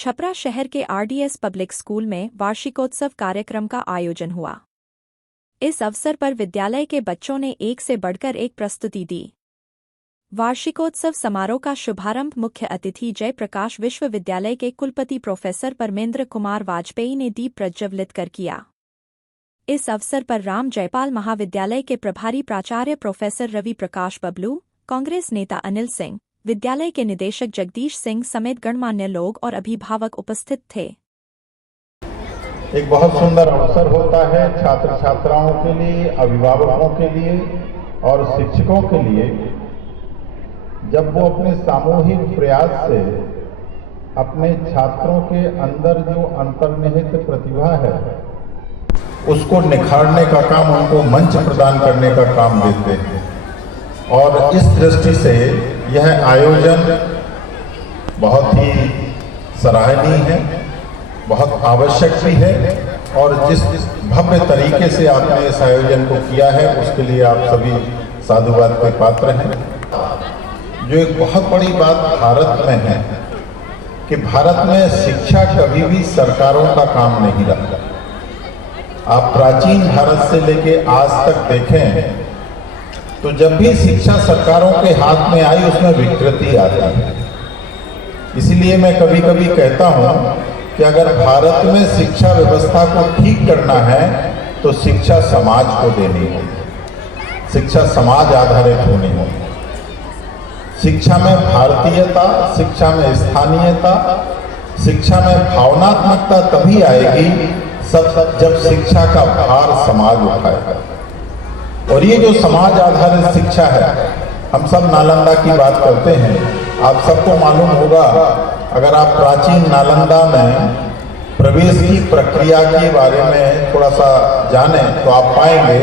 छपरा शहर के RDS public school में वार्षिकोत्सव कार्यक्रम का आयोजन हुआ। इस अवसर पर विद्यालय के बच्चों ने एक से बढ़कर एक प्रस्तुति दी। वार्षिकोत्सव समारोह का शुभारंभ मुख्य अतिथि जयप्रकाश विश्वविद्यालय के कुलपति प्रोफेसर परमेंद्र कुमार वाजपेयी ने दीप प्रज्वलित कर किया। इस अवसर पर राम जयपाल महाविद्यालय के प्रभारी प्राचार्य प्रोफेसर रवि प्रकाश बबलू, कांग्रेस नेता अनिल सिंह, विद्यालय के निदेशक जगदीश सिंह समेत गणमान्य लोग और अभिभावक उपस्थित थे। एक बहुत सुंदर अवसर होता है छात्र छात्राओं के लिए, अभिभावकों के लिए और शिक्षकों के लिए, जब वो अपने सामूहिक प्रयास से अपने छात्रों के अंदर जो अंतर्निहित प्रतिभा है उसको निखारने का काम, उनको मंच प्रदान करने का काम देते हैं। और इस दृष्टि से यह आयोजन बहुत ही सराहनीय है, बहुत आवश्यक भी है और जिस भव्य तरीके से आपने इस आयोजन को किया है उसके लिए आप सभी साधुवाद के पात्र हैं। जो एक बहुत बड़ी बात भारत में है कि भारत में शिक्षा कभी भी सरकारों का काम नहीं रहा। आप प्राचीन भारत से लेके आज तक देखें तो जब भी शिक्षा सरकारों के हाथ में आई उसमें विकृति आती है। इसलिए मैं कभी कभी कहता हूं कि अगर भारत में शिक्षा व्यवस्था को ठीक करना है तो शिक्षा समाज को देनी होगी, शिक्षा समाज आधारित होनी होगी। शिक्षा में भारतीयता, शिक्षा में स्थानीयता, शिक्षा में भावनात्मकता तभी आएगी जब शिक्षा का भार समाज उठाएगा। और ये जो समाज आधारित शिक्षा है, हम सब नालंदा की बात करते हैं, आप सबको मालूम होगा, अगर आप प्राचीन नालंदा में प्रवेश की प्रक्रिया के बारे में थोड़ा सा जानें तो आप पाएंगे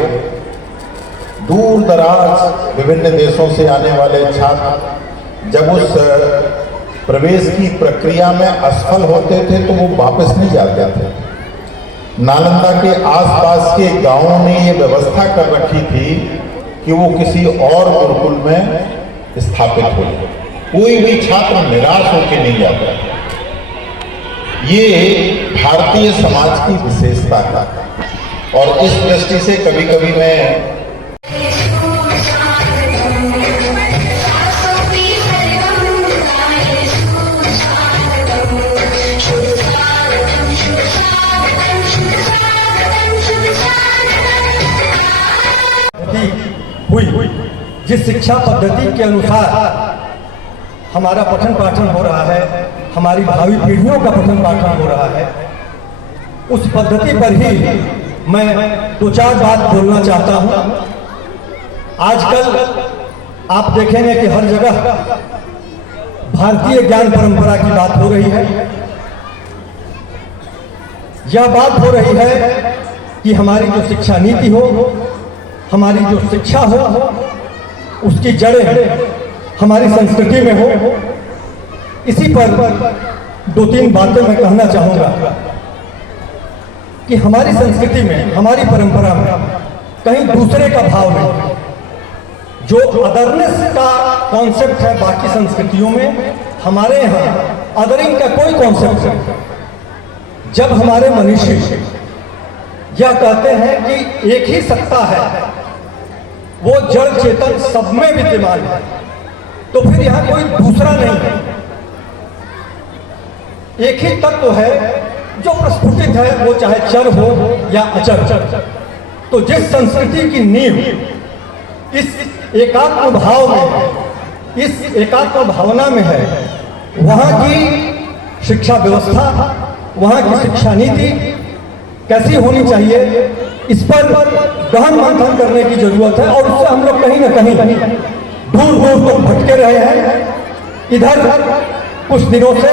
दूर दराज विभिन्न देशों से आने वाले छात्र जब उस प्रवेश की प्रक्रिया में असफल होते थे तो वो वापस नहीं जाते थे। नालंदा के आसपास के गांवों ने ये व्यवस्था कर रखी थी कि वो किसी और गुरुकुल में स्थापित हो, कोई भी छात्र निराश होकर नहीं जाता। ये भारतीय समाज की विशेषता है और इस दृष्टि से कभी कभी मैं हुई जिस शिक्षा पद्धति के अनुसार हमारा पठन पाठन हो रहा है, हमारी भावी पीढ़ियों का पठन पाठन हो रहा है, उस पद्धति पर ही मैं दो चार बात बोलना चाहता हूं। आजकल आप देखेंगे कि हर जगह भारतीय ज्ञान परंपरा की बात हो रही है। यह बात हो रही है कि हमारी जो शिक्षा नीति हो, हमारी जो शिक्षा हो, उसकी जड़ें हमारी संस्कृति में हो। इसी पर दो तीन बातें मैं कहना चाहूँगा कि हमारी संस्कृति में, हमारी परंपरा में कहीं दूसरे का भाव नहीं। जो अदरनेस का कॉन्सेप्ट है बाकी संस्कृतियों में, हमारे यहाँ अदरिंग का कोई कॉन्सेप्ट नहीं। जब हमारे मनीषी यह कहते हैं कि एक ही सत्ता है, वो जड़ चेतन सब में विद्यमान है, तो फिर यहां कोई दूसरा नहीं है। एक ही तत्व है जो प्रस्फुटित है, वो चाहे चर हो या अचर। तो जिस संस्कृति की नींव इस एकात्म भाव में, इस एकात्म भावना में है, वहां की शिक्षा व्यवस्था, वहां की शिक्षा नीति कैसी होनी चाहिए, इस पर गहन मंथन करने की जरूरत है। और उससे हम लोग कहीं ना कहीं दूर दूर तक भटके रहे हैं। इधर कुछ दिनों से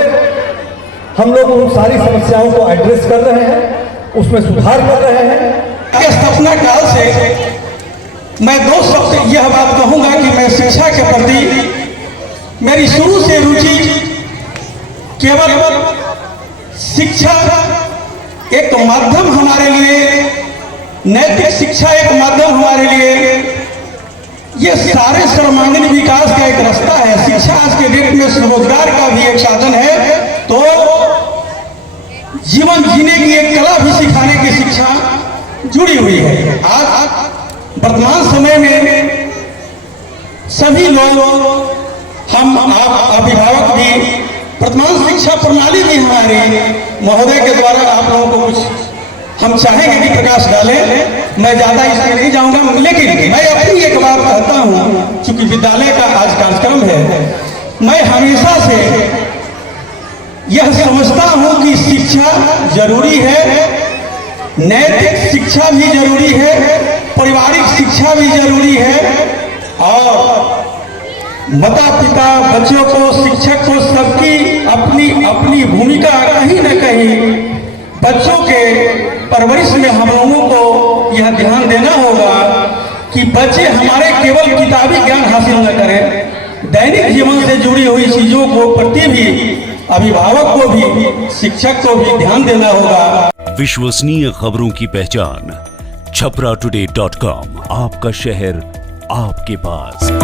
हम लोग उन सारी समस्याओं को एड्रेस कर रहे हैं, उसमें सुधार कर रहे हैं। स्थापना काल से मैं दो शब्द यह बात कहूंगा कि मैं शिक्षा के प्रति मेरी शुरू से रुचि केवल शिक्षा एक माध्यम हमारे लिए, नैतिक शिक्षा एक माध्यम हमारे लिए, ये सारे सर्वांगीण विकास का एक रास्ता है। शिक्षा आज के डेट में स्वरोजगार का भी एक साधन है। तो जीवन जीने की एक कला भी सिखाने की शिक्षा जुड़ी हुई है। आज वर्तमान समय में सभी लोग, हम अभिभावक भी, वर्तमान शिक्षा प्रणाली भी हमारे महोदय के द्वारा आप लोगों को कुछ हम चाहेंगे कि प्रकाश डालें। मैं ज्यादा इसमें नहीं जाऊंगा, लेकिन मैं अपनी एक बात कहता हूं, चूंकि विद्यालय का आज कार्यक्रम है, मैं हमेशा से यह समझता हूं कि शिक्षा जरूरी है, नैतिक शिक्षा भी जरूरी है, पारिवारिक शिक्षा भी जरूरी है, और माता पिता, बच्चों को, शिक्षक को, सबकी अपनी अपनी भूमिका कहीं न कहीं बच्चों के परवरिश में हम लोगों को यह ध्यान देना होगा कि बच्चे हमारे केवल किताबी ज्ञान हासिल न करें, दैनिक जीवन से जुड़ी हुई चीजों को प्रति भी अभिभावक को भी, शिक्षक को भी ध्यान देना होगा। विश्वसनीय खबरों की पहचान, छपराटुडे.com, आपका शहर आपके पास।